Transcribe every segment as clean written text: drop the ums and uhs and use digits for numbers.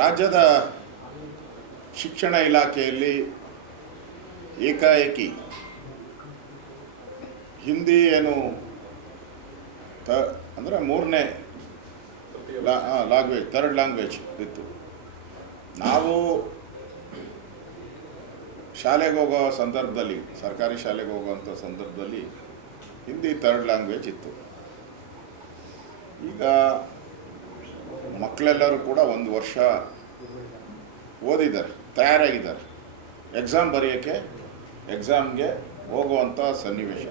ರಾಜ್ಯದ ಶಿಕ್ಷಣ ಇಲಾಖೆಯಲ್ಲಿ ಏಕಾಏಕಿ ಹಿಂದಿ ಏನು ಅಂದರೆ ಮೂರನೇ ಲ್ಯಾಂಗ್ವೇಜ್, ಥರ್ಡ್ ಲ್ಯಾಂಗ್ವೇಜ್ ಇತ್ತು. ನಾವು ಶಾಲೆಗೆ ಹೋಗೋ ಸಂದರ್ಭದಲ್ಲಿ, ಸರ್ಕಾರಿ ಶಾಲೆಗೆ ಹೋಗುವಂಥ ಸಂದರ್ಭದಲ್ಲಿ ಹಿಂದಿ ಥರ್ಡ್ ಲ್ಯಾಂಗ್ವೇಜ್ ಇತ್ತು. ಈಗ ಮಕ್ಕಳೆಲ್ಲರೂ ಕೂಡ ಒಂದು ವರ್ಷ ಓದಿದ್ದಾರೆ, ತಯಾರಾಗಿದ್ದಾರೆ, ಎಕ್ಸಾಮ್ ಬರೆಯೋಕ್ಕೆ, ಎಕ್ಸಾಮ್ಗೆ ಹೋಗುವಂಥ ಸನ್ನಿವೇಶ.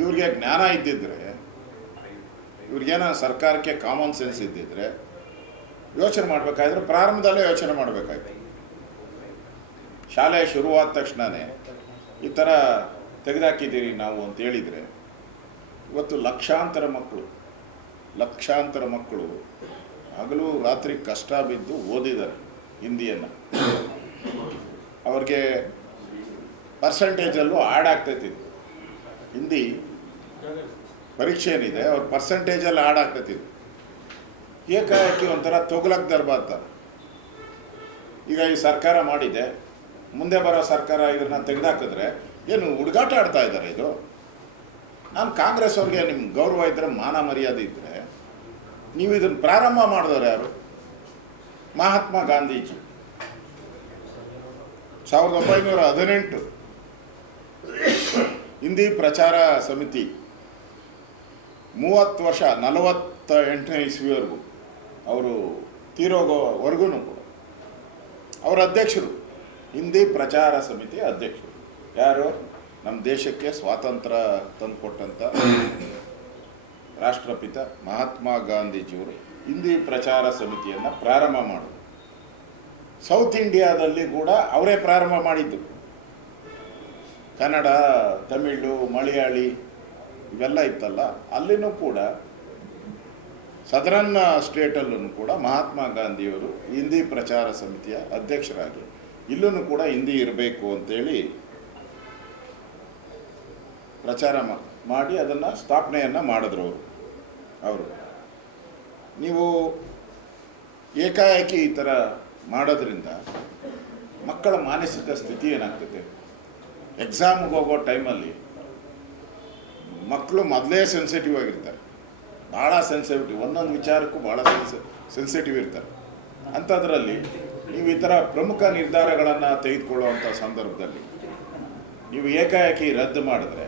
ಇವ್ರಿಗೆ ಜ್ಞಾನ ಇದ್ದಿದ್ದರೆ, ಇವ್ರಿಗೇನೋ ಸರ್ಕಾರಕ್ಕೆ ಕಾಮನ್ ಸೆನ್ಸ್ ಇದ್ದಿದ್ರೆ ಯೋಚನೆ ಮಾಡಬೇಕಾದ್ರೆ ಪ್ರಾರಂಭದಲ್ಲೇ ಯೋಚನೆ ಮಾಡಬೇಕಾಯ್ತು. ಶಾಲೆ ಶುರುವಾದ ತಕ್ಷಣವೇ ಈ ಥರ ತೆಗೆದಾಕಿದ್ದೀರಿ ನಾವು ಅಂತ ಹೇಳಿದರೆ ಇವತ್ತು ಲಕ್ಷಾಂತರ ಮಕ್ಕಳು ಹಗಲು ರಾತ್ರಿ ಕಷ್ಟ ಬಿದ್ದು ಓದಿದ್ದಾರೆ ಹಿಂದಿಯನ್ನು. ಅವ್ರಿಗೆ ಪರ್ಸೆಂಟೇಜಲ್ಲೂ ಆ್ಯಡ್ ಆಗ್ತೈತಿದ್ದು. ಹಿಂದಿ ಪರೀಕ್ಷೆ ಏನಿದೆ ಅವ್ರ ಪರ್ಸೆಂಟೇಜಲ್ಲಿ ಆ್ಯಡ್ ಆಗ್ತೈತಿದ್ದು. ಏಕಾಏಕಿ ಒಂಥರ ತೊಗಲಕ್ ದರ್ಬಾರ್ತ. ಈಗ ಈ ಸರ್ಕಾರ ಮಾಡಿದೆ, ಮುಂದೆ ಬರೋ ಸರ್ಕಾರ ಇದನ್ನು ತೆಗೆದಾಕಿದ್ರೆ ಏನು ಹುಡುಗಾಟ ಆಡ್ತಾ ಇದ್ದಾರೆ ಇದು? ನಾನು ಕಾಂಗ್ರೆಸ್ ಅವ್ರಿಗೆ ನಿಮ್ಮ ಗೌರವ ಇದ್ದರೆ, ಮಾನ ಮರ್ಯಾದೆ ಇದ್ದರೆ ನೀವು ಇದನ್ನು ಪ್ರಾರಂಭ ಮಾಡಿದವರು ಯಾರು? ಮಹಾತ್ಮ ಗಾಂಧೀಜಿ 1918 ಹಿಂದಿ ಪ್ರಚಾರ ಸಮಿತಿ 30 ವರ್ಷ, 48ನೇ ಇಸ್ವಿವರೆಗೂ ಅವರು ತೀರೋಗೋವರೆಗೂ ಕೂಡ ಅವರ ಅಧ್ಯಕ್ಷರು, ಹಿಂದಿ ಪ್ರಚಾರ ಸಮಿತಿ ಅಧ್ಯಕ್ಷರು ಯಾರು? ನಮ್ಮ ದೇಶಕ್ಕೆ ಸ್ವಾತಂತ್ರ್ಯ ತಂದುಕೊಟ್ಟಂಥ ರಾಷ್ಟ್ರಪಿತ ಮಹಾತ್ಮ ಗಾಂಧೀಜಿಯವರು ಹಿಂದಿ ಪ್ರಚಾರ ಸಮಿತಿಯನ್ನು ಪ್ರಾರಂಭ ಮಾಡಿದ್ರು. ಸೌತ್ ಇಂಡಿಯಾದಲ್ಲಿ ಕೂಡ ಅವರೇ ಪ್ರಾರಂಭ ಮಾಡಿದ್ದು. ಕನ್ನಡ, ತಮಿಳು, ಮಲಯಾಳಿ ಇವೆಲ್ಲ ಇತ್ತಲ್ಲ, ಅಲ್ಲಿನೂ ಕೂಡ ಸದರನ್ ಸ್ಟೇಟಲ್ಲೂ ಕೂಡ ಮಹಾತ್ಮ ಗಾಂಧಿಯವರು ಹಿಂದಿ ಪ್ರಚಾರ ಸಮಿತಿಯ ಅಧ್ಯಕ್ಷರಾಗಿ ಇಲ್ಲೂ ಕೂಡ ಹಿಂದಿ ಇರಬೇಕು ಅಂತೇಳಿ ಪ್ರಚಾರ ಮಾಡಿ ಅದನ್ನು ಸ್ಥಾಪನೆಯನ್ನು ಮಾಡಿದ್ರು ಅವರು. ನೀವು ಏಕಾಏಕಿ ಈ ಥರ ಮಾಡೋದ್ರಿಂದ ಮಕ್ಕಳ ಮಾನಸಿಕ ಸ್ಥಿತಿ ಏನಾಗ್ತದೆ? ಎಕ್ಸಾಮ್ಗೆ ಹೋಗೋ ಟೈಮಲ್ಲಿ ಮಕ್ಕಳು ಮೊದಲೇ ಸೆನ್ಸಿಟಿವ್ ಆಗಿರ್ತಾರೆ, ಭಾಳ ಸೆನ್ಸಿಟಿವ್, ಒಂದೊಂದು ವಿಚಾರಕ್ಕೂ ಭಾಳ ಸೆನ್ಸಿಟಿವ್ ಇರ್ತಾರೆ. ಅಂಥದ್ರಲ್ಲಿ ನೀವು ಈ ಥರ ಪ್ರಮುಖ ನಿರ್ಧಾರಗಳನ್ನು ತೆಗೆದುಕೊಳ್ಳುವಂಥ ಸಂದರ್ಭದಲ್ಲಿ ನೀವು ಏಕಾಏಕಿ ರದ್ದು ಮಾಡಿದ್ರೆ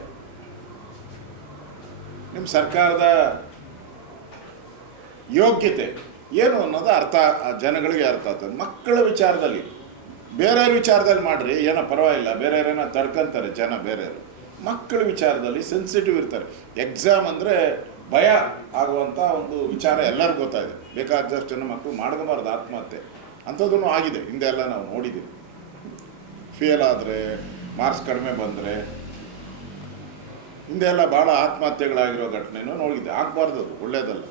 ನಿಮ್ಮ ಸರ್ಕಾರದ ಯೋಗ್ಯತೆ ಏನು ಅನ್ನೋದು ಜನಗಳಿಗೆ ಅರ್ಥ ಆಗ್ತದೆ. ಮಕ್ಕಳ ವಿಚಾರದಲ್ಲಿ, ಬೇರೆಯವ್ರ ವಿಚಾರದಲ್ಲಿ ಮಾಡಿರಿ ಏನೋ ಪರವಾಗಿಲ್ಲ, ಬೇರೆಯವರೇನೋ ತಡ್ಕೊಂತಾರೆ ಜನ, ಬೇರೆಯವರು. ಮಕ್ಕಳ ವಿಚಾರದಲ್ಲಿ ಸೆನ್ಸಿಟಿವ್ ಇರ್ತಾರೆ. ಎಕ್ಸಾಮ್ ಅಂದರೆ ಭಯ ಆಗುವಂಥ ಒಂದು ವಿಚಾರ ಎಲ್ಲರಿಗೂ ಗೊತ್ತಾಗಿದೆ. ಬೇಕಾದಷ್ಟು ಜನ ಮಕ್ಕಳು ಮಾಡ್ಕೋಬಾರ್ದು ಆತ್ಮಹತ್ಯೆ, ಅಂಥದ್ದೂ ಆಗಿದೆ. ಹಿಂದೆ ಎಲ್ಲ ನಾವು ನೋಡಿದ್ದೀವಿ. ಫೇಲ್ ಆದರೆ, ಮಾರ್ಕ್ಸ್ ಕಡಿಮೆ ಬಂದರೆ, ಹಿಂದೆ ಎಲ್ಲ ಭಾಳ ಆತ್ಮಹತ್ಯೆಗಳಾಗಿರೋ ಘಟನೆನೂ ನೋಡಿದ್ದೆ. ಆಗಬಾರ್ದು, ಅದು ಒಳ್ಳೆಯದಲ್ಲ.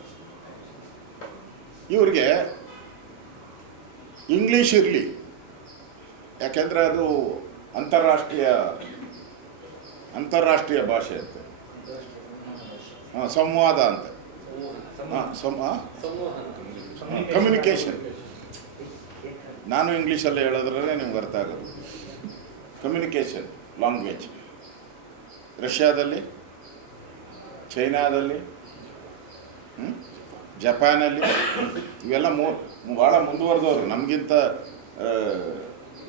ಇವ್ರಿಗೆ ಇಂಗ್ಲೀಷ್ ಇರಲಿ, ಯಾಕೆಂದರೆ ಅದು ಅಂತಾರಾಷ್ಟ್ರೀಯ ಭಾಷೆ ಅಂತೆ, ಸಂವಾದ ಅಂತೆ, ಕಮ್ಯುನಿಕೇಷನ್. ನಾನು ಇಂಗ್ಲೀಷಲ್ಲೇ ಹೇಳಿದ್ರೆ ನಿಮ್ಗೆ ಅರ್ಥ ಆಗೋದು. ಕಮ್ಯುನಿಕೇಷನ್ ಲ್ಯಾಂಗ್ವೇಜ್ ರಷ್ಯಾದಲ್ಲಿ, ಚೈನಾದಲ್ಲಿ, ಜಪಾನಲ್ಲಿ ಇವೆಲ್ಲ ಭಾಳ ಮುಂದುವರೆದವರು. ನಮಗಿಂತ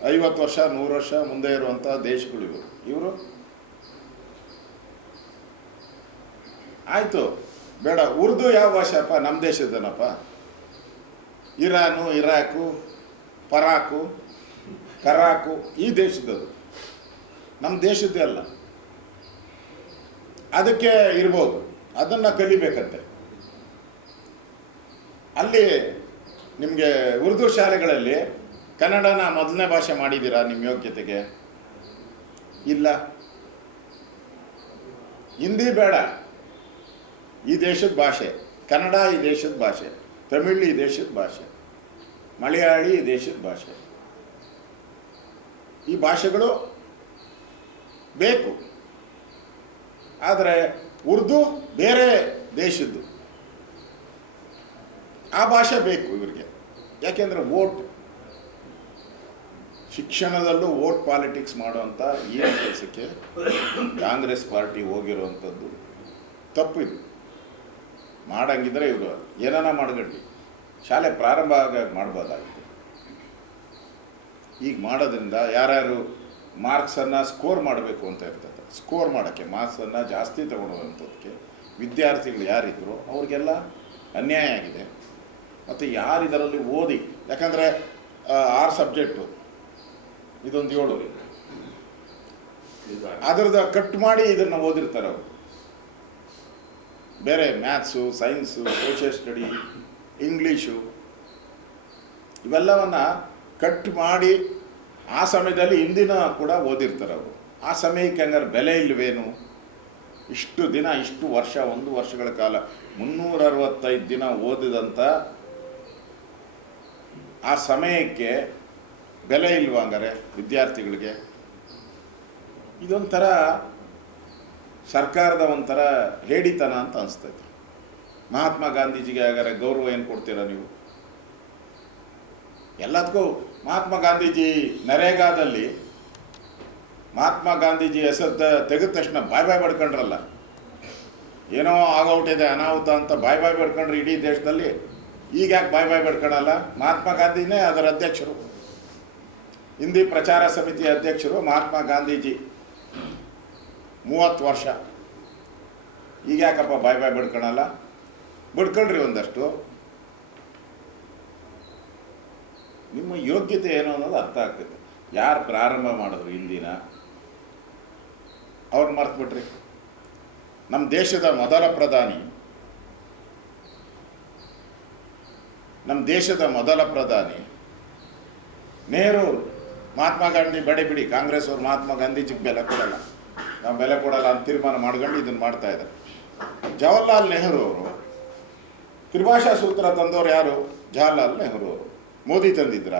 50 ವರ್ಷ 100 ವರ್ಷ ಮುಂದೆ ಇರುವಂಥ ದೇಶಗಳು ಇವರು. ಆಯಿತು, ಬೇಡ. ಉರ್ದು ಯಾವ ಭಾಷೆಪ್ಪ? ನಮ್ಮ ದೇಶದನಪ್ಪ. ಇರಾನು, ಇರಾಕು, ಪರಾಕು, ಕರಾಕು ಈ ದೇಶದದು, ನಮ್ಮ ದೇಶದ್ದೇ ಅಲ್ಲ. ಅದಕ್ಕೆ ಇರ್ಬೋದು, ಅದನ್ನು ಕಲಿಬೇಕಂತೆ. ಅಲ್ಲಿ ನಿಮಗೆ ಉರ್ದು ಶಾಲೆಗಳಲ್ಲಿ ಕನ್ನಡನ ಮೊದಲನೇ ಭಾಷೆ ಮಾಡಿದ್ದೀರಾ ನಿಮ್ಮ ಯೋಗ್ಯತೆಗೆ? ಇಲ್ಲ. ಹಿಂದಿ ಬೇಡ, ಈ ದೇಶದ ಭಾಷೆ. ಕನ್ನಡ ಈ ದೇಶದ ಭಾಷೆ, ತಮಿಳು ಈ ದೇಶದ ಭಾಷೆ, ಮಲಯಾಳಿ ಈ ದೇಶದ ಭಾಷೆ. ಈ ಭಾಷೆಗಳು ಬೇಕು. ಆದರೆ ಉರ್ದು ಬೇರೆ ದೇಶದ್ದು. ಆ ಭಾಷೆ ಬೇಕು ಇವರಿಗೆ. ಯಾಕೆಂದರೆ ವೋಟ್, ಶಿಕ್ಷಣದಲ್ಲೂ ವೋಟ್ ಪಾಲಿಟಿಕ್ಸ್ ಮಾಡುವಂಥ ಈ ಕೆಲಸಕ್ಕೆ ಕಾಂಗ್ರೆಸ್ ಪಾರ್ಟಿ ಹೋಗಿರುವಂಥದ್ದು ತಪ್ಪಿದು. ಮಾಡಂಗಿದ್ರೆ ಇವರು ಏನಾನ ಮಾಡ್ಗಂಡು ಶಾಲೆ ಪ್ರಾರಂಭ ಮಾಡ್ಬೋದಾಗಿತ್ತು. ಈಗ ಮಾಡೋದ್ರಿಂದ ಯಾರ್ಯಾರು ಮಾರ್ಕ್ಸನ್ನು ಸ್ಕೋರ್ ಮಾಡಬೇಕು ಅಂತ ಇರ್ತದೆ, ಸ್ಕೋರ್ ಮಾಡೋಕ್ಕೆ ಮಾರ್ಕ್ಸನ್ನು ಜಾಸ್ತಿ ತಗೊಳ್ಳುವಂಥದ್ದಕ್ಕೆ ವಿದ್ಯಾರ್ಥಿಗಳು ಯಾರಿದ್ರು ಅವ್ರಿಗೆಲ್ಲ ಅನ್ಯಾಯ ಆಗಿದೆ. ಮತ್ತು ಯಾರು ಇದರಲ್ಲಿ ಓದಿ, ಯಾಕಂದರೆ 6 ಸಬ್ಜೆಕ್ಟು, ಇದೊಂದು 7, ಅದರದ್ದು ಕಟ್ ಮಾಡಿ ಇದನ್ನು ಓದಿರ್ತಾರೆ ಅವರು. ಬೇರೆ maths, science, social study, English ಇವೆಲ್ಲವನ್ನು ಕಟ್ ಮಾಡಿ ಆ ಸಮಯದಲ್ಲಿ ಹಿಂದಿನ ಕೂಡ ಓದಿರ್ತಾರೆ ಅವರು. ಆ ಸಮಯಕ್ಕೆ ಹಂಗಾರೆ ಬೆಲೆ ಇಲ್ಲವೇನು? ಇಷ್ಟು ದಿನ, ಇಷ್ಟು ವರ್ಷ, 1 ವರ್ಷಗಳ ಕಾಲ 365 ದಿನ ಓದಿದಂಥ ಆ ಸಮಯಕ್ಕೆ ಬೆಲೆ ಇಲ್ವ ಹಂಗಾರೆ ವಿದ್ಯಾರ್ಥಿಗಳಿಗೆ? ಇದೊಂಥರ ಸರ್ಕಾರದ ಒಂಥರ ಹೇಡಿತನ ಅಂತ ಅನಿಸ್ತೈತೆ. ಮಹಾತ್ಮ ಗಾಂಧೀಜಿಗೆ ಹಾಗಾದ್ರೆ ಗೌರವ ಏನು ಕೊಡ್ತೀರಾ ನೀವು? ಎಲ್ಲದಕ್ಕೂ ಮಹಾತ್ಮ ಗಾಂಧೀಜಿ ನರೇಗಾದಲ್ಲಿ ಮಹಾತ್ಮ ಗಾಂಧೀಜಿ ಹೆಸರು ತೆಗೆದ ತಕ್ಷಣ ಬಾಯ್ ಬಡ್ಕೊಂಡ್ರಲ್ಲ, ಏನೋ ಆಗೋಟಿದೆ ಅನಾಹುತ ಅಂತ ಬಾಯ್ ಬಡ್ಕೊಂಡ್ರೆ ಇಡೀ ದೇಶದಲ್ಲಿ. ಈಗ ಯಾಕೆ ಬಾಯ್ ಬಡ್ಕೊಳಲ್ಲ? ಮಹಾತ್ಮ ಗಾಂಧಿನೇ ಅದರ ಅಧ್ಯಕ್ಷರು, ಹಿಂದಿ ಪ್ರಚಾರ ಸಮಿತಿ ಅಧ್ಯಕ್ಷರು ಮಹಾತ್ಮ ಗಾಂಧೀಜಿ 30 ವರ್ಷ. ಈಗ ಯಾಕಪ್ಪ ಬಾಯ್ ಬಡ್ಕೊಳಲ್ಲ? ಬಡ್ಕೊಳ್ರಿ ಒಂದಷ್ಟು. ನಿಮ್ಮ ಯೋಗ್ಯತೆ ಏನು ಅನ್ನೋದು ಅರ್ಥ ಆಗ್ತೈತೆ. ಯಾರು ಪ್ರಾರಂಭ ಮಾಡಿದ್ರು ಹಿಂದಿನ ಅವ್ರು ಮರ್ತ್ಬಿಟ್ರಿ. ನಮ್ಮ ದೇಶದ ಮೊದಲ ಪ್ರಧಾನಿ ನೆಹರು. ಮಹಾತ್ಮ ಗಾಂಧಿ ಬಿಡಿ, ಕಾಂಗ್ರೆಸ್ ಅವರು ಮಹಾತ್ಮ ಗಾಂಧೀಜಿಗೆ ಬೆಲೆ ಕೊಡಲ್ಲ, ನಾವು ಬೆಲೆ ಕೊಡಲ್ಲ ಅಂತ ತೀರ್ಮಾನ ಮಾಡ್ಕೊಂಡು ಇದನ್ನು ಮಾಡ್ತಾ ಇದ್ದಾರೆ. ಜವಾಹರ್ಲಾಲ್ ನೆಹರು ಅವರು ತ್ರಿಭಾಷಾ ಸೂತ್ರ ತಂದವರು ಯಾರು? ಜವಾಹರ್ಲಾಲ್ ನೆಹರು ಅವರು. ಮೋದಿ ತಂದಿದ್ರ?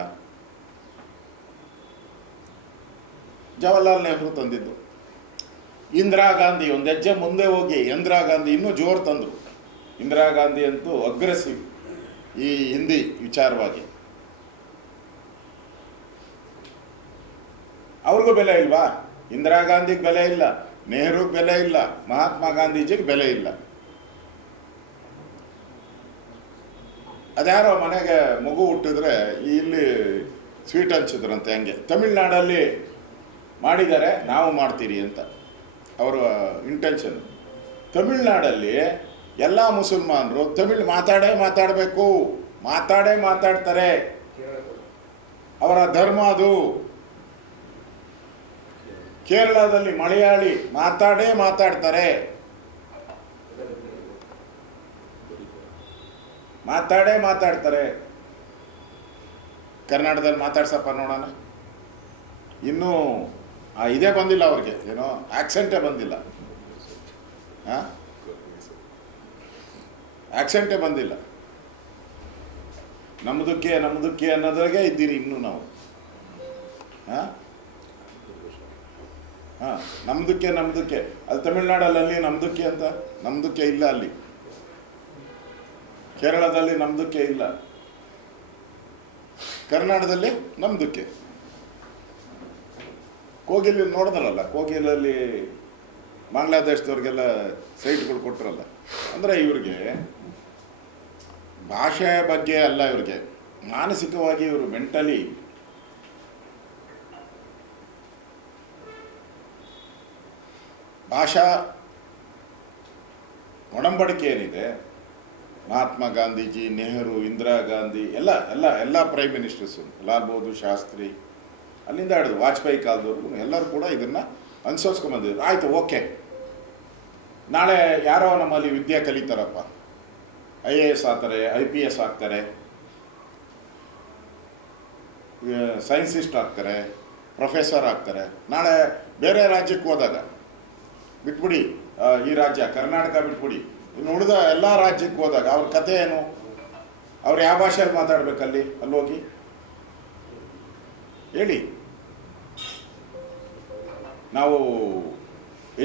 ಜವಾಹರ್ಲಾಲ್ ನೆಹರು ತಂದಿದ್ದು. ಇಂದಿರಾ ಗಾಂಧಿ ಒಂದು ಹೆಜ್ಜೆ ಮುಂದೆ ಹೋಗಿ ಇಂದಿರಾ ಗಾಂಧಿ ಇನ್ನೂ ಜೋರು ತಂದರು. ಇಂದಿರಾ ಗಾಂಧಿ ಅಂತೂ ಅಗ್ರೆಸಿವ್ ಈ ಹಿಂದಿ ವಿಚಾರವಾಗಿ. ಅವ್ರಿಗೂ ಬೆಲೆ ಇಲ್ವಾ? ಇಂದಿರಾ ಗಾಂಧಿಗೆ ಬೆಲೆ ಇಲ್ಲ, ನೆಹರುಗೆ ಬೆಲೆ ಇಲ್ಲ, ಮಹಾತ್ಮ ಗಾಂಧೀಜಿಗೆ ಬೆಲೆ ಇಲ್ಲ. ಅದ್ಯಾರೋ ಮನೆಗೆ ಮಗು ಹುಟ್ಟಿದ್ರೆ ಇಲ್ಲಿ ಸ್ವೀಟ್ ಹಂಚಿದ್ರಂತೆ. ಹಂಗೆ ತಮಿಳ್ನಾಡಲ್ಲಿ ಮಾಡಿದ್ದಾರೆ, ನಾವು ಮಾಡ್ತೀರಿ ಅಂತ ಅವರ ಇಂಟೆನ್ಷನ್. ತಮಿಳ್ನಾಡಲ್ಲಿ ಎಲ್ಲ ಮುಸಲ್ಮಾನರು ತಮಿಳ್ ಮಾತಾಡಬೇಕು, ಮಾತಾಡ್ತಾರೆ. ಅವರ ಧರ್ಮ ಅದು. ಕೇರಳದಲ್ಲಿ ಮಲಯಾಳಿ ಮಾತಾಡ್ತಾರೆ. ಕರ್ನಾಟಕದಲ್ಲಿ ಮಾತಾಡ್ಸಪ್ಪ ನೋಡೋಣ. ಇನ್ನೂ ಇದೇ ಬಂದಿಲ್ಲ ಅವ್ರಿಗೆ, ಏನೋ ಆಕ್ಸೆಂಟೇ ಬಂದಿಲ್ಲ. ಆಕ್ಸೆಂಟೇ ಬಂದಿಲ್ಲ. ನಮ್ಮದಕ್ಕೆ ಅನ್ನೋದ್ರಾಗೆ ಇದ್ದೀರಿ ಇನ್ನೂ ನಾವು. ನಮ್ದಕ್ಕೆ ಅಲ್ಲಿ ತಮಿಳ್ನಾಡಲ್ಲಿ ನಮ್ದಕ್ಕೆ ಅಂತ ನಮ್ದಕ್ಕೆ ಇಲ್ಲ. ಅಲ್ಲಿ ಕೇರಳದಲ್ಲಿ ನಮ್ದಕ್ಕೆ ಇಲ್ಲ, ಕರ್ನಾಟಕದಲ್ಲಿ ನಮ್ದಕ್ಕೆ. ಕೋಗಿಲಿ ನೋಡಿದ್ರಲ್ಲ, ಕೋಗಿಲಲ್ಲಿ ಬಾಂಗ್ಲಾದೇಶದವ್ರಿಗೆಲ್ಲ ಸೈಟ್ಗಳು ಕೊಟ್ಟರಲ್ಲ. ಅಂದರೆ ಇವ್ರಿಗೆ ಭಾಷೆ ಬಗ್ಗೆ ಅಲ್ಲ, ಇವ್ರಿಗೆ ಮಾನಸಿಕವಾಗಿ ಇವರು ಮೆಂಟಲಿ ಭಾಷಾ ಒಡಂಬಡಿಕೆ ಏನಿದೆ, ಮಹಾತ್ಮ ಗಾಂಧೀಜಿ, ನೆಹರು, ಇಂದಿರಾ ಗಾಂಧಿ ಎಲ್ಲ ಪ್ರೈಮ್ ಮಿನಿಸ್ಟರ್ಸು, ಲಾಲ್ ಬಹದ್ದೂರ್ ಶಾಸ್ತ್ರಿ ಅಲ್ಲಿಂದ ಹಿಡಿದು ವಾಜಪೇಯಿ ಕಾಲದವ್ರಿಗೂ ಎಲ್ಲರೂ ಕೂಡ ಇದನ್ನು ಅನುಸರಿಸ್ಕೊಂಬಂದಿದ್ರು. ಆಯಿತು, ಓಕೆ, ನಾಳೆ ಯಾರೋ ನಮ್ಮಲ್ಲಿ ವಿದ್ಯೆ ಕಲಿತಾರಪ್ಪ, IAS ಆಗ್ತಾರೆ, IPS ಆಗ್ತಾರೆ, ಸೈನ್ಸಿಸ್ಟ್ ಆಗ್ತಾರೆ, ಪ್ರೊಫೆಸರ್ ಆಗ್ತಾರೆ. ನಾಳೆ ಬೇರೆ ರಾಜ್ಯಕ್ಕೆ ಹೋದಾಗ ಬಿಟ್ಬಿಡಿ, ಈ ರಾಜ್ಯ ಕರ್ನಾಟಕ ಬಿಟ್ಬಿಡಿ, ಇನ್ನು ಉಳಿದ ಎಲ್ಲ ರಾಜ್ಯಕ್ಕೆ ಹೋದಾಗ ಅವ್ರ ಕಥೆ ಏನು? ಅವ್ರು ಯಾವ ಭಾಷೆಯಲ್ಲಿ ಮಾತಾಡ್ಬೇಕಲ್ಲಿ ಹೋಗಿ ಹೇಳಿ. ನಾವು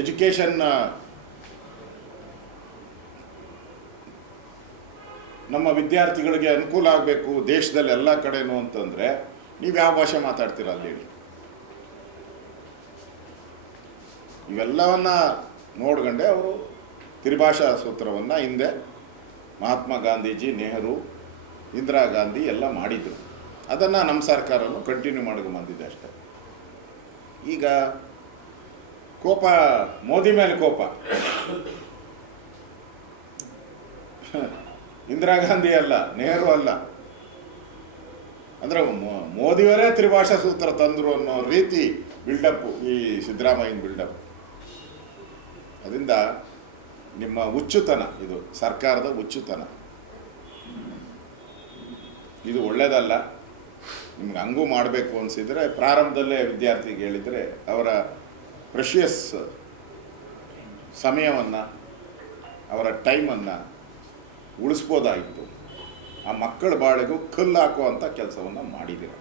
ಎಜುಕೇಷನ್ ನಮ್ಮ ವಿದ್ಯಾರ್ಥಿಗಳಿಗೆ ಅನುಕೂಲ ಆಗಬೇಕು ದೇಶದಲ್ಲಿ ಎಲ್ಲ ಕಡೆನೂ ಅಂತಂದರೆ ನೀವು ಯಾವ ಭಾಷೆ ಮಾತಾಡ್ತೀರ ಅಲ್ಲಿ ಹೇಳಿ. ಇವೆಲ್ಲವನ್ನ ನೋಡ್ಕೊಂಡೆ ಅವರು ತ್ರಿಭಾಷಾ ಸೂತ್ರವನ್ನು ಹಿಂದೆ ಮಹಾತ್ಮ ಗಾಂಧೀಜಿ, ನೆಹರು, ಇಂದಿರಾ ಗಾಂಧಿ ಎಲ್ಲ ಮಾಡಿದರು. ಅದನ್ನು ನಮ್ಮ ಸರ್ಕಾರನೂ ಕಂಟಿನ್ಯೂ ಮಾಡ್ಕೊಂಡು ಬಂದಿದೆ ಅಷ್ಟೆ. ಈಗ ಕೋಪ, ಮೋದಿ ಮೇಲೆ ಕೋಪ. ಇಂದಿರಾ ಗಾಂಧಿ ಅಲ್ಲ, ನೆಹರು ಅಲ್ಲ, ಅಂದರೆ ಮೋದಿಯವರೇ ತ್ರಿಭಾಷಾ ಸೂತ್ರ ತಂದರು ಅನ್ನೋ ರೀತಿ ಬಿಲ್ಡಪ್ ಈ ಸಿದ್ದರಾಮಯ್ಯನ ಬಿಲ್ಡಪ್. ಅದರಿಂದ ನಿಮ್ಮ ಹುಚ್ಚುತನ, ಇದು ಸರ್ಕಾರದ ಹುಚ್ಚುತನ, ಇದು ಒಳ್ಳೆಯದಲ್ಲ. ನಿಮ್ಗೆ ಹಂಗೂ ಮಾಡಬೇಕು ಅನಿಸಿದರೆ ಪ್ರಾರಂಭದಲ್ಲೇ ವಿದ್ಯಾರ್ಥಿಗೆ ಹೇಳಿದರೆ ಅವರ ಪ್ರೆಷಿಯಸ್ ಸಮಯವನ್ನು, ಅವರ ಟೈಮನ್ನು ಉಳಿಸ್ಬೋದಾಯಿತು. ಆ ಮಕ್ಕಳ ಬಾಳೆಗೂ ಕಲ್ಲು ಹಾಕುವಂಥ ಕೆಲಸವನ್ನು ಮಾಡಿದ್ದೀರ.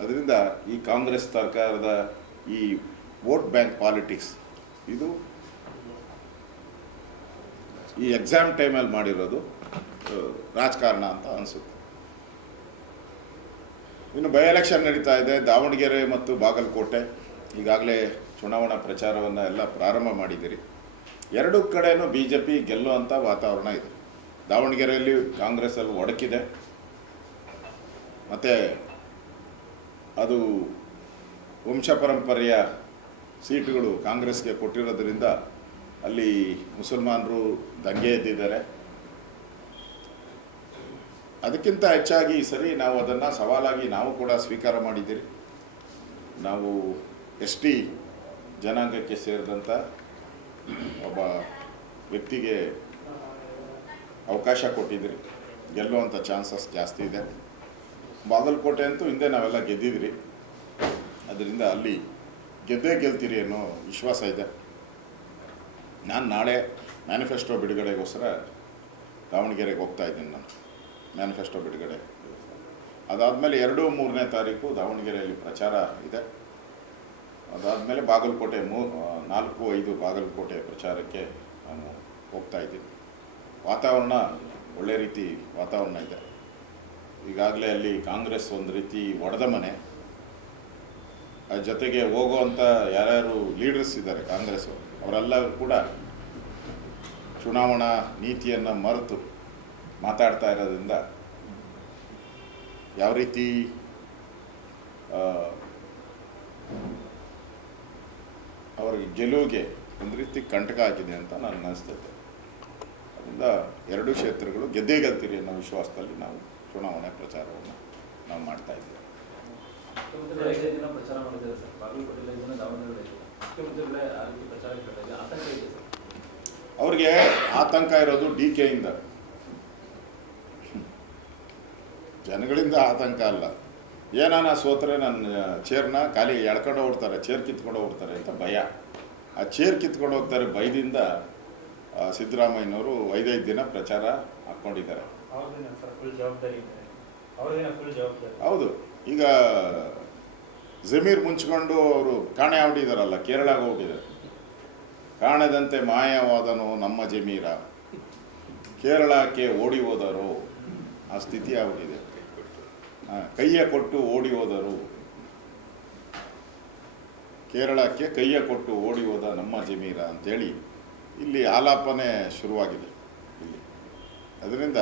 ಅದರಿಂದ ಈ ಕಾಂಗ್ರೆಸ್ ಸರ್ಕಾರದ ಈ ವೋಟ್ ಬ್ಯಾಂಕ್ ಪಾಲಿಟಿಕ್ಸ್ ಇದು ಈ ಎಕ್ಸಾಮ್ ಟೈಮಲ್ಲಿ ಮಾಡಿರೋದು ರಾಜಕಾರಣ ಅಂತ ಅನಿಸುತ್ತೆ. ಇನ್ನು ಬೈ ಎಲೆಕ್ಷನ್ ನಡೀತಾ ಇದೆ. ದಾವಣಗೆರೆ ಮತ್ತು ಬಾಗಲಕೋಟೆ ಈಗಾಗಲೇ ಚುನಾವಣಾ ಪ್ರಚಾರವನ್ನು ಎಲ್ಲ ಪ್ರಾರಂಭ ಮಾಡಿದ್ದೀರಿ. ಎರಡೂ ಕಡೆಯೂ BJP ಗೆಲ್ಲುವಂಥ ವಾತಾವರಣ ಇದೆ. ದಾವಣಗೆರೆಯಲ್ಲಿ ಕಾಂಗ್ರೆಸ್ಸಲ್ಲಿ ಒಡಕಿದೆ, ಮತ್ತು ಅದು ವಂಶ ಪರಂಪರೆಯ ಸೀಟುಗಳು ಕಾಂಗ್ರೆಸ್ಗೆ ಕೊಟ್ಟಿರೋದ್ರಿಂದ ಅಲ್ಲಿ ಮುಸಲ್ಮಾನರು ದಂಗೆ ಎದ್ದಿದ್ದಾರೆ. ಅದಕ್ಕಿಂತ ಹೆಚ್ಚಾಗಿ ಈ ಸರಿ ನಾವು ಅದನ್ನು ಸವಾಲಾಗಿ ನಾವು ಕೂಡ ಸ್ವೀಕಾರ ಮಾಡಿದ್ದೀರಿ. ನಾವು ST ಜನಾಂಗಕ್ಕೆ ಸೇರಿದಂಥ ಒಬ್ಬ ವ್ಯಕ್ತಿಗೆ ಅವಕಾಶ ಕೊಟ್ಟಿದ್ದೀರಿ. ಗೆಲ್ಲುವಂಥ ಚಾನ್ಸಸ್ ಜಾಸ್ತಿ ಇದೆ. ಬಾಗಲಕೋಟೆ ಅಂತೂ ಹಿಂದೆ ನಾವೆಲ್ಲ ಗೆದ್ದಿದ್ರಿ. ಅದರಿಂದ ಅಲ್ಲಿ ಗೆದ್ದೇ ಗೆಲ್ತೀರಿ ಅನ್ನೋ ವಿಶ್ವಾಸ ಇದೆ. ನಾನು ನಾಳೆ ಮ್ಯಾನಿಫೆಸ್ಟೋ ಬಿಡುಗಡೆಗೋಸ್ಕರ ದಾವಣಗೆರೆಗೆ ಹೋಗ್ತಾ ಇದ್ದೀನಿ. ನಾನು ಮ್ಯಾನಿಫೆಸ್ಟೋ ಬಿಡುಗಡೆ ಅದಾದಮೇಲೆ 2-3ನೇ ತಾರೀಕು ದಾವಣಗೆರೆಯಲ್ಲಿ ಪ್ರಚಾರ ಇದೆ. ಅದಾದಮೇಲೆ ಬಾಗಲಕೋಟೆ 4-5 ಬಾಗಲಕೋಟೆ ಪ್ರಚಾರಕ್ಕೆ ನಾನು ಹೋಗ್ತಾ ಇದ್ದೀನಿ. ವಾತಾವರಣ ಒಳ್ಳೆ ರೀತಿ ವಾತಾವರಣ ಇದೆ. ಈಗಾಗಲೇ ಅಲ್ಲಿ ಕಾಂಗ್ರೆಸ್ ಒಂದು ರೀತಿ ಒಡೆದ ಮನೆ. ಅದ್ರ ಜೊತೆಗೆ ಹೋಗುವಂಥ ಯಾರ್ಯಾರು ಲೀಡರ್ಸ್ ಇದ್ದಾರೆ ಕಾಂಗ್ರೆಸ್, ಅವರೆಲ್ಲರೂ ಕೂಡ ಚುನಾವಣಾ ನೀತಿಯನ್ನು ಮರೆತು ಮಾತಾಡ್ತಾ ಇರೋದ್ರಿಂದ ಯಾವ ರೀತಿ ಅವರಿಗೆ ಗೆಲುವಿಗೆ ಒಂದು ರೀತಿ ಕಂಟಕ ಆಗಿದೆ ಅಂತ ನನಗೆ ಅನಿಸ್ತೈತೆ. ಅದರಿಂದ ಎರಡೂ ಕ್ಷೇತ್ರಗಳು ಗೆದ್ದೇ ಗೆಲ್ತೀರಿ ಅನ್ನೋ ವಿಶ್ವಾಸದಲ್ಲಿ ನಾವು ಚುನಾವಣೆ ಪ್ರಚಾರವನ್ನು ನಾವು ಮಾಡ್ತಾ ಇದ್ದೀವಿ. ಅವ್ರಿಗೆ ಆತಂಕ ಇರೋದು DKಯಿಂದ, ಜನಗಳಿಂದ ಆತಂಕ ಅಲ್ಲ. ಏನಾನ ಸೋತ್ರೆ ನನ್ನ ಚೇರ್ನ ಖಾಲಿ ಎಳ್ಕೊಂಡು ಹೋಗ್ತಾರೆ, ಚೇರ್ ಕಿತ್ಕೊಂಡು ಹೋಗ್ತಾರೆ ಅಂತ ಭಯ. ಆ ಚೇರ್ ಕಿತ್ಕೊಂಡು ಹೋಗ್ತಾರೆ ಭಯದಿಂದ ಸಿದ್ದರಾಮಯ್ಯನವರು 5 ದಿನ ಪ್ರಚಾರ ಹಾಕ್ಕೊಂಡಿದ್ದಾರೆ. ಹೌದು. ಈಗ ಜಮೀರ್ ಮುಂಚ್ಕೊಂಡು ಅವರು ಕಾಣೆ ಆಗ್ಬಿಟ್ಟಿದ್ದಾರಲ್ಲ, ಕೇರಳಗೆ ಹೋಗಿದ್ದಾರೆ. ಕಾಣದಂತೆ ಮಾಯವಾದನು ನಮ್ಮ ಜಮೀರ, ಕೇರಳಕ್ಕೆ ಓಡಿ ಹೋದರು, ಆ ಸ್ಥಿತಿ ಆಗ್ಬಿಟ್ಟಿದೆ. ಕೈಯ ಕೊಟ್ಟು ಓಡಿ ಹೋದರು, ಕೇರಳಕ್ಕೆ ಕೈಯ ಕೊಟ್ಟು ಓಡಿ ಹೋದ ನಮ್ಮ ಜಮೀರ ಅಂತೇಳಿ ಇಲ್ಲಿ ಆಲಾಪನೆ ಶುರುವಾಗಿದೆ ಇಲ್ಲಿ. ಅದರಿಂದ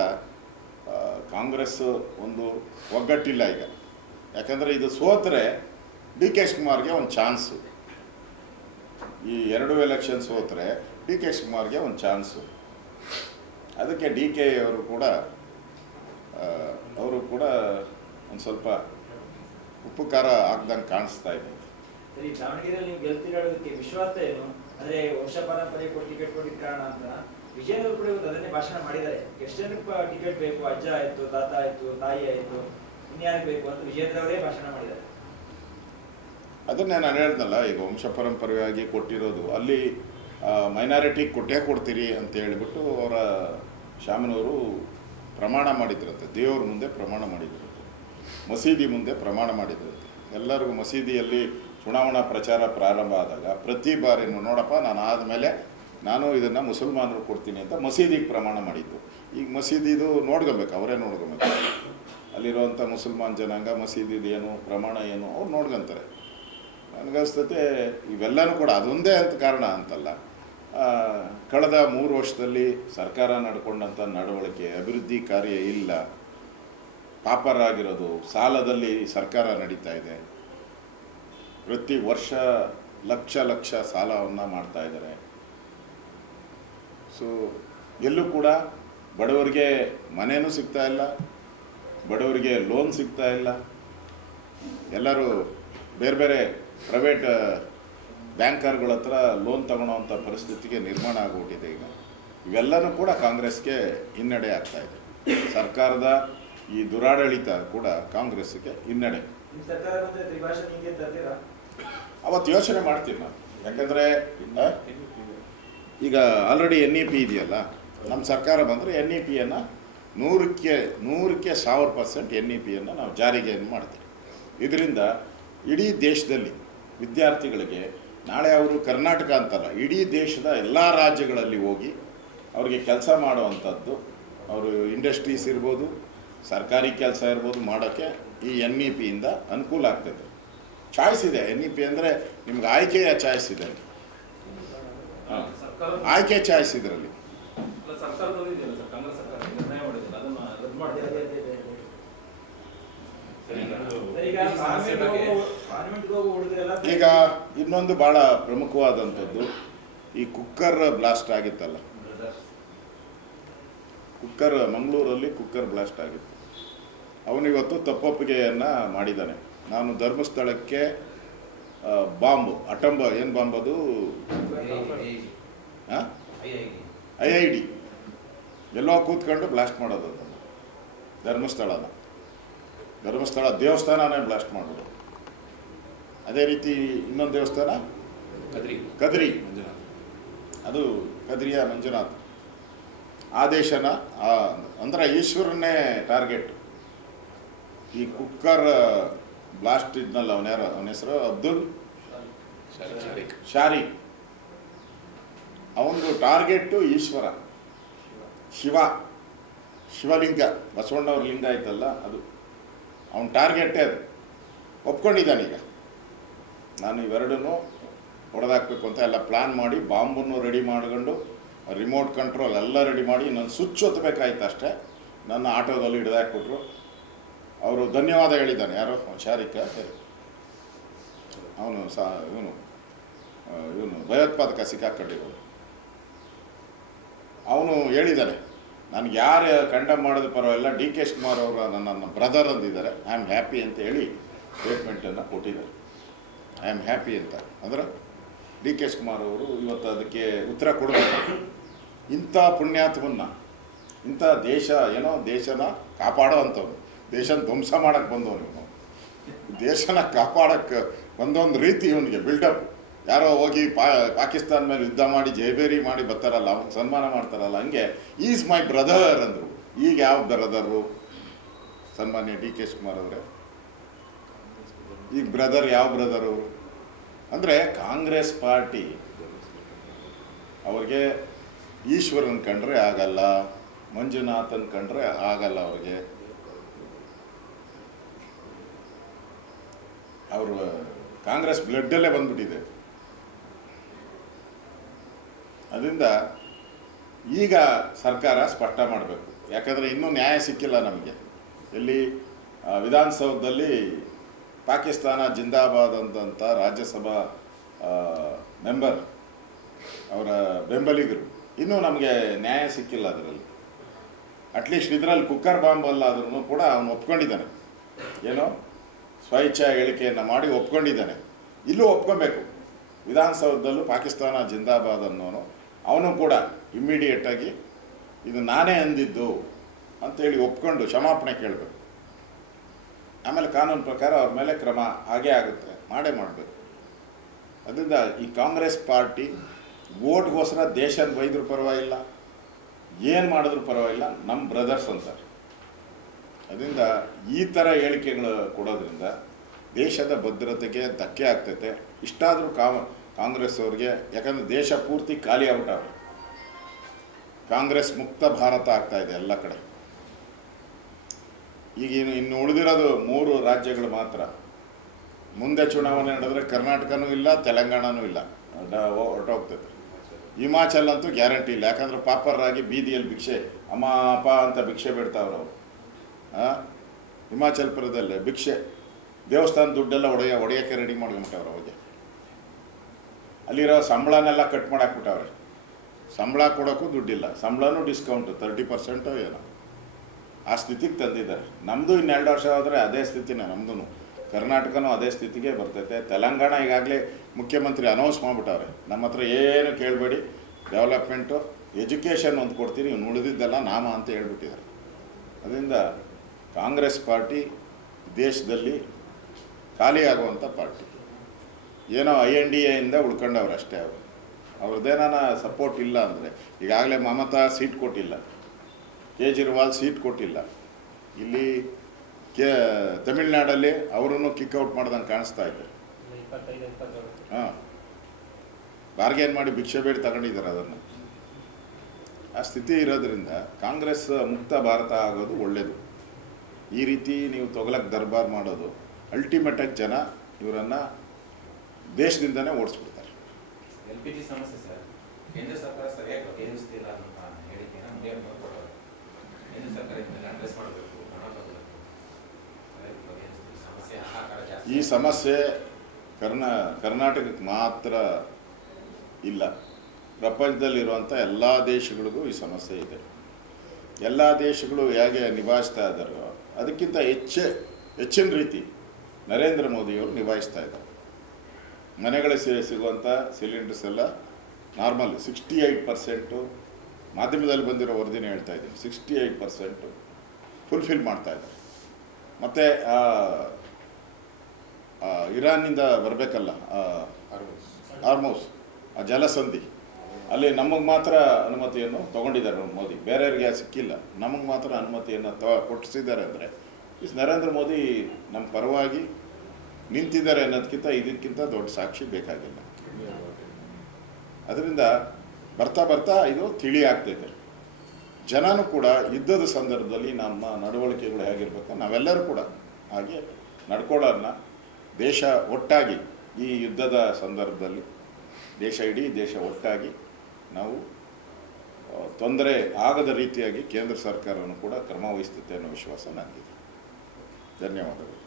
ಕಾಂಗ್ರೆಸ್ ಒಂದು ಒಗ್ಗಟ್ಟಿಲ್ಲ ಈಗ. ಯಾಕಂದರೆ ಇದು ಸೋತರೆ DK ಶಿವಕುಮಾರ್ಗೆ ಒಂದು ಚಾನ್ಸು. ಈ 2 ಎಲೆಕ್ಷನ್ ಸೋತರೆ DK ಶಿವಕುಮಾರ್ಗೆ ಒಂದು ಚಾನ್ಸು. ಅದಕ್ಕೆ DK ಅವರು ಕೂಡ ಒಂದು ಸ್ವಲ್ಪ ಉಪ್ಪು ಖಾರ ಹಾಕ್ದಂಗೆ ಕಾಣಿಸ್ತಾ ಇದೆ. ಸರಿ, ದಾವಣಗೆರೆಯಲ್ಲಿ ನೀವು ಗೆಲ್ತಿರೋದಕ್ಕೆ ವಿಶ್ವಾಸ ಏನು? ಅಂದರೆ ವಂಶ ಪರಂಪರೆ ಕೊಟ್ಟು ಟಿಕೆಟ್ ಕೊಟ್ಟಿದ್ದ ಕಾರಣ ಅಂತ ವಿಜಯನವರು ಕೂಡ ಅದನ್ನೇ ಭಾಷಣ ಮಾಡಿದ್ದಾರೆ. ಎಷ್ಟು ಜನಕ್ಕೆ ಟಿಕೆಟ್ ಬೇಕು, ಅಜ್ಜ ಆಯಿತು, ತಾತ ಆಯಿತು, ತಾಯಿ ಆಯಿತು, ಇನ್ಯಾರಿಗೆ ಬೇಕು ಅಂತ ವಿಜಯೇಂದ್ರವರೇ ಭಾಷಣ ಮಾಡಿದ್ದಾರೆ. ಅದನ್ನೇ ನಾನು ಹೇಳ್ದಲ್ಲ, ಈಗ ವಂಶ ಪರಂಪರೆಯಾಗಿ ಕೊಟ್ಟಿರೋದು ಅಲ್ಲಿ ಮೈನಾರಿಟಿ ಕೊಡ್ತೀರಿ ಅಂತ ಹೇಳಿಬಿಟ್ಟು ಅವರ ಶಾಮನವರು ಪ್ರಮಾಣ ಮಾಡಿದ್ರಂತೆ. ದೇವ್ರ ಮುಂದೆ ಪ್ರಮಾಣ ಮಾಡಿದ್ರಂತೆ, ಮಸೀದಿ ಮುಂದೆ ಪ್ರಮಾಣ ಮಾಡಿದ್ರಂತೆ. ಎಲ್ಲರಿಗೂ ಮಸೀದಿಯಲ್ಲಿ ಚುನಾವಣಾ ಪ್ರಚಾರ ಪ್ರಾರಂಭ ಆದಾಗ ಪ್ರತಿ ಬಾರಿನೂ ನೋಡಪ್ಪ ನಾನು ಆದಮೇಲೆ ನಾನು ಇದನ್ನು ಮುಸಲ್ಮಾನರು ಕೊಡ್ತೀನಿ ಅಂತ ಮಸೀದಿಗೆ ಪ್ರಮಾಣ ಮಾಡಿದ್ದು. ಈಗ ಮಸೀದಿದು ನೋಡ್ಕೊಬೇಕು, ಅವರೇ ನೋಡ್ಕೊಬೇಕು. ಅಲ್ಲಿರುವಂಥ ಮುಸಲ್ಮಾನ್ ಜನಾಂಗ ಮಸೀದಿದು ಏನು ಪ್ರಮಾಣ ಏನು ಅವ್ರು ನೋಡ್ಕೊತಾರೆ. ನನಗನ್ಸ್ತತೆ ಇವೆಲ್ಲನೂ ಕೂಡ ಅದೊಂದೇ ಅಂತ ಕಾರಣ ಅಂತಲ್ಲ, ಕಳೆದ 3 ವರ್ಷದಲ್ಲಿ ಸರ್ಕಾರ ನಡ್ಕೊಂಡಂಥ ನಡವಳಿಕೆ, ಅಭಿವೃದ್ಧಿ ಕಾರ್ಯ ಇಲ್ಲ, ಪಾಪರಾಗಿರೋದು, ಸಾಲದಲ್ಲಿ ಸರ್ಕಾರ ನಡೀತಾ ಇದೆ, ಪ್ರತಿ ವರ್ಷ ಲಕ್ಷ ಸಾಲವನ್ನು ಮಾಡ್ತಾ ಇದ್ದಾರೆ. ಸೊ ಎಲ್ಲೂ ಕೂಡ ಬಡವರಿಗೆ ಮನೇನೂ ಸಿಗ್ತಾ ಇಲ್ಲ, ಬಡವರಿಗೆ ಲೋನ್ ಸಿಗ್ತಾ ಇಲ್ಲ. ಎಲ್ಲರೂ ಬೇರೆ ಬೇರೆ ಪ್ರೈವೇಟ್ ಬ್ಯಾಂಕರ್ಗಳ ಹತ್ರ ಲೋನ್ ತಗೊಳ್ಳೋವಂಥ ಪರಿಸ್ಥಿತಿಗೆ ನಿರ್ಮಾಣ ಆಗಿಬಿಟ್ಟಿದೆ ಈಗ. ಇವೆಲ್ಲನೂ ಕೂಡ ಕಾಂಗ್ರೆಸ್ಗೆ ಹಿನ್ನಡೆ ಆಗ್ತಾ ಇದೆ. ಸರ್ಕಾರದ ಈ ದುರಾಡಳಿತ ಕೂಡ ಕಾಂಗ್ರೆಸ್ಗೆ ಹಿನ್ನಡೆ. ಅವತ್ತು ಯೋಚನೆ ಮಾಡ್ತೀನಿ ನಾನು, ಯಾಕಂದರೆ ಈಗ ಆಲ್ರೆಡಿ NEP ಇದೆಯಲ್ಲ, ನಮ್ಮ ಸರ್ಕಾರ ಬಂದರೆ NEPಯನ್ನು 100ಕ್ಕೆ 1000% NEPಯನ್ನು ನಾವು ಜಾರಿಗೆ ಮಾಡ್ತೀವಿ. ಇದರಿಂದ ಇಡೀ ದೇಶದಲ್ಲಿ ವಿದ್ಯಾರ್ಥಿಗಳಿಗೆ ನಾಳೆ ಅವರು ಕರ್ನಾಟಕ ಅಂತಲ್ಲ, ಇಡೀ ದೇಶದ ಎಲ್ಲ ರಾಜ್ಯಗಳಲ್ಲಿ ಹೋಗಿ ಅವ್ರಿಗೆ ಕೆಲಸ ಮಾಡುವಂಥದ್ದು, ಅವರು ಇಂಡಸ್ಟ್ರೀಸ್ ಇರ್ಬೋದು, ಸರ್ಕಾರಿ ಕೆಲಸ ಇರ್ಬೋದು ಮಾಡೋಕ್ಕೆ ಈ NEPಯಿಂದ ಅನುಕೂಲ ಆಗ್ತದೆ. ಚಾಯ್ಸ್ ಇದೆ. NEP ಅಂದರೆ ನಿಮ್ಗೆ ಆಯ್ಕೆಯ ಚಾಯ್ಸ್ ಇದೆ. ಹಾಂ, ಆಯ್ಕೆ ಚಾಯ್ಸ್ ಇದರಲ್ಲಿ. ಈಗ ಇನ್ನೊಂದು ಭಾಳ ಪ್ರಮುಖವಾದಂಥದ್ದು, ಈ ಕುಕ್ಕರ್ ಬ್ಲಾಸ್ಟ್ ಆಗಿತ್ತಲ್ಲ, ಕುಕ್ಕರ್ ಮಂಗಳೂರಲ್ಲಿ ಕುಕ್ಕರ್ ಬ್ಲಾಸ್ಟ್ ಆಗಿತ್ತು. ಅವನಿವತ್ತು ತಪ್ಪೊಪ್ಪಿಗೆಯನ್ನು ಮಾಡಿದ್ದಾನೆ. ನಾನು ಧರ್ಮಸ್ಥಳಕ್ಕೆ ಬಾಂಬು ಅಟಂಬ ಏನು ಬಾಂಬ್ ಅದು IID ಎಲ್ಲೋ ಕೂತ್ಕೊಂಡು ಬ್ಲಾಸ್ಟ್ ಮಾಡೋದು ಅದನ್ನು. ಧರ್ಮಸ್ಥಳ ದೇವಸ್ಥಾನನೇ ಬ್ಲಾಸ್ಟ್ ಮಾಡೋದು. ಅದೇ ರೀತಿ ಇನ್ನೊಂದು ದೇವಸ್ಥಾನ ಕದ್ರಿ, ಅದು ಕದ್ರಿಯ ಮಂಜುನಾಥ್. ಆ ದೇಶನ ಅಂದರೆ ಈಶ್ವರನ್ನೇ ಟಾರ್ಗೆಟ್. ಈ ಕುಕ್ಕರ್ ಬ್ಲಾಸ್ಟ್ ಇದ್ನಲ್ಲ, ಅವನ ಹೆಸರು ಅಬ್ದುಲ್ ಶಾರಿಕ್. ಅವನದು ಟಾರ್ಗೆಟ್ಟು ಈಶ್ವರ, ಶಿವಲಿಂಗ, ಬಸವಣ್ಣವ್ರ ಲಿಂಗ ಆಯ್ತಲ್ಲ ಅದು, ಅವನ ಟಾರ್ಗೆಟ್ಟೇ ಅದು. ಒಪ್ಕೊಂಡಿದ್ದಾನೀಗ, ನಾನು ಇವೆರಡನ್ನೂ ಹೊಡೆದಾಕಬೇಕು ಅಂತ ಎಲ್ಲ ಪ್ಲ್ಯಾನ್ ಮಾಡಿ ಬಾಂಬನ್ನು ರೆಡಿ ಮಾಡ್ಕೊಂಡು ರಿಮೋಟ್ ಕಂಟ್ರೋಲ್ ಎಲ್ಲ ರೆಡಿ ಮಾಡಿ ನಾನು ಸ್ವಿಚ್ ಒತ್ತಬೇಕಾಯ್ತು ಅಷ್ಟೇ. ನನ್ನ ಆಟೋದಲ್ಲಿ ಹಿಡಿದಾಕ್ಬಿಟ್ರು. ಅವರು ಧನ್ಯವಾದ ಹೇಳಿದ್ದಾನೆ. ಯಾರೋ ಶಾರಿಕ, ಅವನು ಇವನು ಭಯೋತ್ಪಾದಕ ಸಿಕ್ಕಾಕೊಂಡಿರೋದು. ಅವನು ಹೇಳಿದ್ದಾನೆ, ನನಗೆ ಯಾರು ಕಂಡಮ್ ಮಾಡೋದು ಪರವಾಗಿಲ್ಲ, DK ಶಿವಕುಮಾರ್ ಅವರು ನನ್ನ ಬ್ರದರ್ ಅಂದಿದ್ದಾರೆ, ಐ ಆಮ್ ಹ್ಯಾಪಿ ಅಂತ ಹೇಳಿ ಸ್ಟೇಟ್ಮೆಂಟನ್ನು ಕೊಟ್ಟಿದ್ದಾರೆ. ಐ ಆಮ್ ಹ್ಯಾಪಿ ಅಂತ ಅಂದ್ರೆ DK ಶಿವಕುಮಾರ್ ಅವರು ಇವತ್ತು ಅದಕ್ಕೆ ಉತ್ತರ ಕೊಡಬೇಕು. ಇಂಥ ಪುಣ್ಯಾತ್ಮನ್ನ, ಇಂಥ ದೇಶನ ಕಾಪಾಡೋ ಅಂಥವ್ನು, ದೇಶನ ಧ್ವಂಸ ಮಾಡೋಕ್ಕೆ ಬಂದವನು, ದೇಶನ ಕಾಪಾಡೋಕ್ಕೆ ಬಂದೊಂದು ರೀತಿ ಇವನಿಗೆ ಬಿಲ್ಡಪ್. ಯಾರೋ ಹೋಗಿ ಪಾಕಿಸ್ತಾನ ಮೇಲೆ ಯುದ್ಧ ಮಾಡಿ ಜೈಬೇರಿ ಮಾಡಿ ಬರ್ತಾರಲ್ಲ, ಅವ್ನು ಸನ್ಮಾನ ಮಾಡ್ತಾರಲ್ಲ, ಹಂಗೆ ಈಸ್ ಮೈ ಬ್ರದರ್ ಅಂದರು. ಈಗ ಯಾವ ಬ್ರದರು ಸನ್ಮಾನ್ಯ DK ಶಿವಕುಮಾರ್ ಅವರೇ? ಈಗ ಬ್ರದರ್ ಯಾವ ಬ್ರದರ್ ಅವರು ಅಂದರೆ ಕಾಂಗ್ರೆಸ್ ಪಾರ್ಟಿ ಅವ್ರಿಗೆ ಈಶ್ವರನ್ ಕಂಡ್ರೆ ಆಗಲ್ಲ, ಮಂಜುನಾಥನ್ ಕಂಡ್ರೆ ಆಗಲ್ಲ. ಅವ್ರಿಗೆ ಅವರು ಕಾಂಗ್ರೆಸ್ ಬ್ಲಡ್ಡಲ್ಲೇ ಬಂದ್ಬಿಟ್ಟಿದೆ. ಅದರಿಂದ ಈಗ ಸರ್ಕಾರ ಸ್ಪಷ್ಟ ಮಾಡಬೇಕು, ಯಾಕಂದರೆ ಇನ್ನೂ ನ್ಯಾಯ ಸಿಕ್ಕಿಲ್ಲ ನಮಗೆ. ಎಲ್ಲಿ ವಿಧಾನಸೌಧದಲ್ಲಿ ಪಾಕಿಸ್ತಾನ ಜಿಂದಾಬಾದ್ ಅಂತಂತ ರಾಜ್ಯಸಭಾ ಮೆಂಬರ್ ಅವರ ಬೆಂಬಲಿಗರು, ಇನ್ನೂ ನಮಗೆ ನ್ಯಾಯ ಸಿಕ್ಕಿಲ್ಲ ಅದರಲ್ಲಿ. ಅಟ್ಲೀಸ್ಟ್ ಇದರಲ್ಲಿ ಕುಕ್ಕರ್ ಬಾಂಬ್ ಅಲ್ಲ ಆದ್ರೂ ಕೂಡ ಅವನು ಒಪ್ಕೊಂಡಿದ್ದಾನೆ, ಏನೋ ಸ್ವಇಚ್ಛಾ ಹೇಳಿಕೆಯನ್ನು ಮಾಡಿ ಒಪ್ಕೊಂಡಿದ್ದಾನೆ. ಇಲ್ಲೂ ಒಪ್ಕೊಬೇಕು. ವಿಧಾನಸೌಧದಲ್ಲೂ ಪಾಕಿಸ್ತಾನ ಜಿಂದಾಬಾದ್ ಅನ್ನೋನು ಅವನು ಕೂಡ ಇಮ್ಮಿಡಿಯೇಟಾಗಿ ಇದು ನಾನೇ ಅಂದಿದ್ದು ಅಂತೇಳಿ ಒಪ್ಕೊಂಡು ಕ್ಷಮಾಪಣೆ ಕೇಳಬೇಕು. ಆಮೇಲೆ ಕಾನೂನು ಪ್ರಕಾರ ಅವ್ರ ಮೇಲೆ ಕ್ರಮ ಆಗೇ ಆಗುತ್ತೆ, ಮಾಡಬೇಕು. ಅದರಿಂದ ಈ ಕಾಂಗ್ರೆಸ್ ಪಾರ್ಟಿ ವೋಟ್ಗೋಸ್ಕರ ದೇಶದ ಬೈದರೂ ಪರವಾಗಿಲ್ಲ, ಏನು ಮಾಡಿದ್ರೂ ಪರವಾಗಿಲ್ಲ, ನಮ್ಮ ಬ್ರದರ್ಸ್ ಅಂತಾರೆ. ಅದರಿಂದ ಈ ಥರ ಹೇಳಿಕೆಗಳು ಕೊಡೋದ್ರಿಂದ ದೇಶದ ಭದ್ರತೆಗೆ ಧಕ್ಕೆ ಆಗ್ತೈತೆ. ಇಷ್ಟಾದರೂ ಕಾಂಗ್ರೆಸ್ ಅವ್ರಿಗೆ, ಯಾಕಂದರೆ ದೇಶ ಪೂರ್ತಿ ಖಾಲಿ ಔಟ್ ಕಾಂಗ್ರೆಸ್ ಮುಕ್ತ ಭಾರತ ಆಗ್ತಾ ಇದೆ ಎಲ್ಲ ಕಡೆ. ಈಗ ಇನ್ನು ಉಳಿದಿರೋದು 3 ರಾಜ್ಯಗಳು ಮಾತ್ರ. ಮುಂದೆ ಚುನಾವಣೆ ನಡೆದ್ರೆ ಕರ್ನಾಟಕನೂ ಇಲ್ಲ, ತೆಲಂಗಾಣನೂ ಇಲ್ಲ, ಹೊರಟೋಗ್ತದೆ. ಹಿಮಾಚಲ್ ಅಂತೂ ಗ್ಯಾರಂಟಿ ಇಲ್ಲ, ಯಾಕಂದ್ರೆ ಪಾಪರಾಗಿ ಬೀದಿಯಲ್ಲಿ ಭಿಕ್ಷೆ ಅಮ್ಮ ಅಪ್ಪ ಅಂತ ಭಿಕ್ಷೆ ಬಿಡ್ತಾವ್ರು ಅವರು. ಹಿಮಾಚಲ್ ಪ್ರದೇಶದಲ್ಲೇ ಭಿಕ್ಷೆ, ದೇವಸ್ಥಾನ ದುಡ್ಡೆಲ್ಲ ಒಡೆಯೋಕ್ಕೆ ರೆಡಿ ಮಾಡ್ಕೊಂಬಿಟ್ಟವ್ರು ಅವಾಗೆ. ಅಲ್ಲಿರೋ ಸಂಬಳನೆಲ್ಲ ಕಟ್ ಮಾಡಾಕ್ಬಿಟ್ಟವ್ರೆ, ಸಂಬಳ ಕೊಡೋಕ್ಕೂ ದುಡ್ಡಿಲ್ಲ, ಸಂಬಳನೂ ಡಿಸ್ಕೌಂಟು 30% ಏನೋ, ಆ ಸ್ಥಿತಿಗೆ ತಂದಿದ್ದಾರೆ. ನಮ್ಮದು ಇನ್ನು 2 ವರ್ಷ ಹೋದರೆ ಅದೇ ಸ್ಥಿತಿನೇ, ನಮ್ಮದು ಕರ್ನಾಟಕನೂ ಅದೇ ಸ್ಥಿತಿಗೆ ಬರ್ತೈತೆ. ತೆಲಂಗಾಣ ಈಗಾಗಲೇ ಮುಖ್ಯಮಂತ್ರಿ ಅನೌನ್ಸ್ ಮಾಡಿಬಿಟ್ಟವ್ರೆ, ನಮ್ಮ ಹತ್ರ ಏನು ಕೇಳಬೇಡಿ, ಡೆವಲಪ್ಮೆಂಟು ಎಜುಕೇಷನ್ ಒಂದು ಕೊಡ್ತೀನಿ, ಇವ್ನು ಉಳಿದಿದ್ದೆಲ್ಲ ನಾಮ ಅಂತ ಹೇಳ್ಬಿಟ್ಟಿದ್ದಾರೆ. ಅದರಿಂದ ಕಾಂಗ್ರೆಸ್ ಪಾರ್ಟಿ ದೇಶದಲ್ಲಿ ಖಾಲಿಯಾಗುವಂಥ ಪಾರ್ಟಿ. ಏನೋ INDAಯಿಂದ ಉಳ್ಕೊಂಡವ್ರು ಅಷ್ಟೇ. ಅವ್ರದ್ದೇನಾನ ಸಪೋರ್ಟ್ ಇಲ್ಲ ಅಂದರೆ, ಈಗಾಗಲೇ ಮಮತಾ ಸೀಟ್ ಕೊಟ್ಟಿಲ್ಲ, ಕೇಜ್ರಿವಾಲ್ ಸೀಟ್ ಕೊಟ್ಟಿಲ್ಲ, ಇಲ್ಲಿ ತಮಿಳ್ನಾಡಲ್ಲಿ ಅವರನ್ನು ಕಿಕ್ಔಟ್ ಮಾಡ್ದಂಗೆ ಕಾಣಿಸ್ತಾ ಇದೆ. ಹಾಂ, ಬಾರ್ಗೇನ್ ಮಾಡಿ ಭಿಕ್ಷೆ ಬೇಡಿ ತಗೊಂಡಿದ್ದಾರೆ ಅದನ್ನು. ಆ ಸ್ಥಿತಿ ಇರೋದ್ರಿಂದ ಕಾಂಗ್ರೆಸ್ ಮುಕ್ತ ಭಾರತ ಆಗೋದು ಒಳ್ಳೆಯದು. ಈ ರೀತಿ ನೀವು ತೊಗಲಕ್ಕೆ ದರ್ಬಾರ್ ಮಾಡೋದು ಅಲ್ಟಿಮೇಟಾಗಿ ಜನ ಇವರನ್ನು ದೇಶದಿಂದನೇ ಓಡಿಸ್ಬಿಡ್ತಾರೆ. LPG ಸಮಸ್ಯೆ ಸರ್, ಕೇಂದ್ರ ಸರ್ಕಾರ ಸರಿಯಾಗಿ ಬಗೆಹರಿಸ್ತಿಲ್ಲ ಅಂತ ಹೇಳಿಕೆನ ಮುಂದೆ ಕೊಟ್ಟರು. ಕೇಂದ್ರ ಸರ್ಕಾರ ಇದನ್ನೆಲ್ಲ ಅಡ್ರೆಸ್ ಮಾಡಬೇಕು, ಹಣ ಬರಬೇಕು, ಸಮಸ್ಯೆ ಹಾಹಾಕಾರ ಜಾಸ್ತಿ. ಈ ಸಮಸ್ಯೆ ಕರ್ನಾಟಕಕ್ಕೆ ಮಾತ್ರ ಇಲ್ಲ, ಪ್ರಪಂಚದಲ್ಲಿರುವಂಥ ಎಲ್ಲ ದೇಶಗಳಿಗೂ ಈ ಸಮಸ್ಯೆ ಇದೆ. ಎಲ್ಲ ದೇಶಗಳು ಹೇಗೆ ನಿಭಾಯಿಸ್ತಾ ಇದ್ದಾರೋ ಅದಕ್ಕಿಂತ ಹೆಚ್ಚಿನ ರೀತಿ ನರೇಂದ್ರ ಮೋದಿಯವರು ನಿಭಾಯಿಸ್ತಾ ಇದ್ದಾರೆ. ಮನೆಗಳಿಗೆ ಸಿಗುವಂಥ ಸಿಲಿಂಡರ್ಸ್ ಎಲ್ಲ ನಾರ್ಮಲ್ 68% ಮಾಧ್ಯಮದಲ್ಲಿ ಬಂದಿರೋ ವರದಿನೇ ಹೇಳ್ತಾ ಇದ್ದೀನಿ, 68% ಫುಲ್ಫಿಲ್ ಮಾಡ್ತಾ ಇದ್ದಾರೆ. ಮತ್ತು ಇರಾನ್ನಿಂದ ಬರಬೇಕಲ್ಲ ಹಾರ್ಮೋಸ್, ಆ ಜಲಸಂಧಿ, ಅಲ್ಲಿ ನಮಗೆ ಮಾತ್ರ ಅನುಮತಿಯನ್ನು ತೊಗೊಂಡಿದ್ದಾರೆ ಮೋದಿ, ಬೇರೆಯವ್ರಿಗೆ ಸಿಕ್ಕಿಲ್ಲ, ನಮಗೆ ಮಾತ್ರ ಅನುಮತಿಯನ್ನು ಕೊಟ್ಟಿಸಿದ್ದಾರೆ. ಅಂದರೆ ನರೇಂದ್ರ ಮೋದಿ ನಮ್ಮ ಪರವಾಗಿ ನಿಂತಿದ್ದಾರೆ ಅನ್ನೋದಕ್ಕಿಂತ ಇದಕ್ಕಿಂತ ದೊಡ್ಡ ಸಾಕ್ಷಿ ಬೇಕಾಗಿಲ್ಲ. ಅದರಿಂದ ಬರ್ತಾ ಇದು ತಿಳಿ ಆಗ್ತೈತೆ. ಜನನೂ ಕೂಡ ಯುದ್ಧದ ಸಂದರ್ಭದಲ್ಲಿ ನಮ್ಮ ನಡವಳಿಕೆಗಳು ಹೇಗಿರ್ಬೇಕು, ನಾವೆಲ್ಲರೂ ಕೂಡ ಹಾಗೆ ನಡ್ಕೊಳ್ಳೋದನ್ನ, ದೇಶ ಒಟ್ಟಾಗಿ ಈ ಯುದ್ಧದ ಸಂದರ್ಭದಲ್ಲಿ ಇಡೀ ದೇಶ ಒಟ್ಟಾಗಿ ನಾವು ತೊಂದರೆ ಆಗದ ರೀತಿಯಾಗಿ ಕೇಂದ್ರ ಸರ್ಕಾರವನ್ನು ಕೂಡ ಕ್ರಮ ವಹಿಸ್ತೈತೆ ಅನ್ನೋ ವಿಶ್ವಾಸ ನನಗಿದೆ. ಧನ್ಯವಾದಗಳು.